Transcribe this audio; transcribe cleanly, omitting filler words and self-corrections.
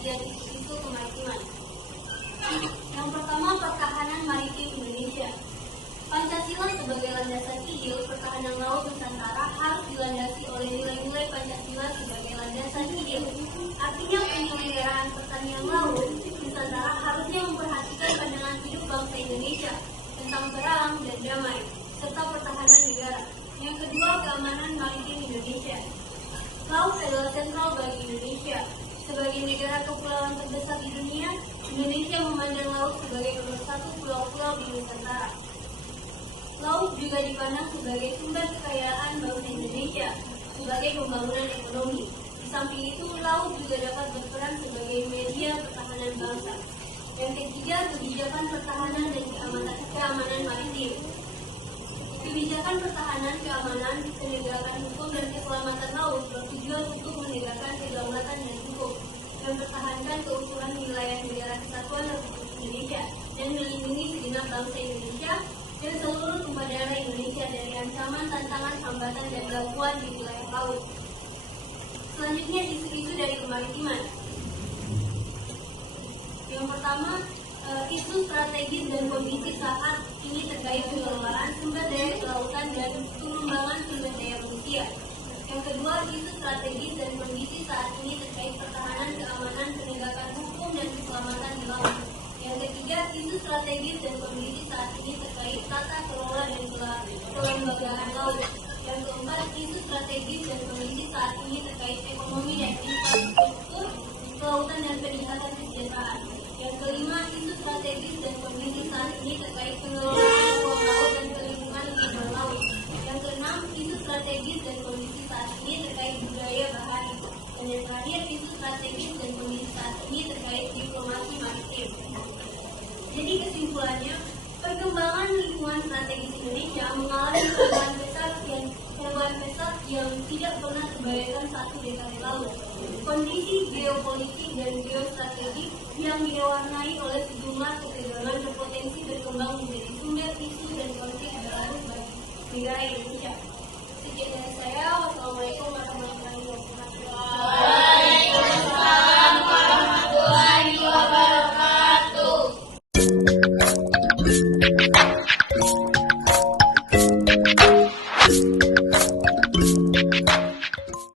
kajian isu-isu kemaritiman. Yang pertama, pertahanan maritim Indonesia. Pancasila sebagai landasan ideal pertahanan laut Nusantara harus dilandasi oleh nilai-nilai Pancasila sebagai landasan ideal. Artinya penyelenggaraan pertanian laut Nusantara harusnya memperhatikan pandangan hidup bangsa Indonesia tentang perang dan damai, serta pertahanan negara. Yang kedua, keamanan maritim Indonesia. Laut adalah sentral bagi Indonesia. Sebagai negara kepulauan terbesar di dunia, Indonesia memandang laut sebagai nomor satu pulau-pulau di Nusantara. Laut juga dipandang sebagai sumber kekayaan bangsa Indonesia, sebagai pembangunan ekonomi. Di samping itu, laut juga dapat berperan sebagai media pertahanan bangsa. Yang ketiga, kebijakan pertahanan dan keamanan maritim. Kebijakan pertahanan, keamanan, penegakan hukum dan keselamatan laut bertujuan untuk menegakkan kedaulatan dan hukum, mempertahankan keutuhan wilayah negara kesatuan Republik Indonesia, dan melindungi segenap bangsa Indonesia dan seluruh tumpah darah Indonesia dari ancaman, tantangan, hambatan, dan gangguan di wilayah laut. Selanjutnya, isu-isu dari kemaritiman. Yang pertama, isu strategis dan kondisi saat ini terkait pengelolaan sumber daya kelautan dan pengembangan sumber daya manusia. Yang kedua, isu strategis dan kondisi saat ini terkait pertahanan, keamanan, penegakan hukum, dan keselamatan di laut. Yang ketiga, isu strategis dan kondisi saat ini terkait tata kelola dan kelembagaan laut. Yang keempat, isu strategis dan kondisi saat ini terkait ekonomi dan infrastruktur kelautan dan peningkatan kesejahteraan. Yang kelima, isu strategis dan kondisi saat ini terkait pengelolaan ruang laut dan perlindungan lingkungan laut. Yang keenam, isu strategis dan kondisi saat ini terkait budaya bahari. Dan yang terakhir, isu strategis dan kondisi saat ini terkait diplomasi maritim. Jadi kesimpulannya, perkembangan lingkungan strategis Indonesia mengalami perubahan besar yang tidak pernah terbayangkan satu dekade lalu. Kondisi geopolitik dan geostrategi yang diwarnai oleh sejumlah ketegangan berpotensi berkembang menjadi sumber isu dan konflik baru bagi negara Indonesia. Sekian dari saya. Wassalamualaikum warahmatullahi wabarakatuh. Waalaikumsalam warahmatullahi wabarakatuh.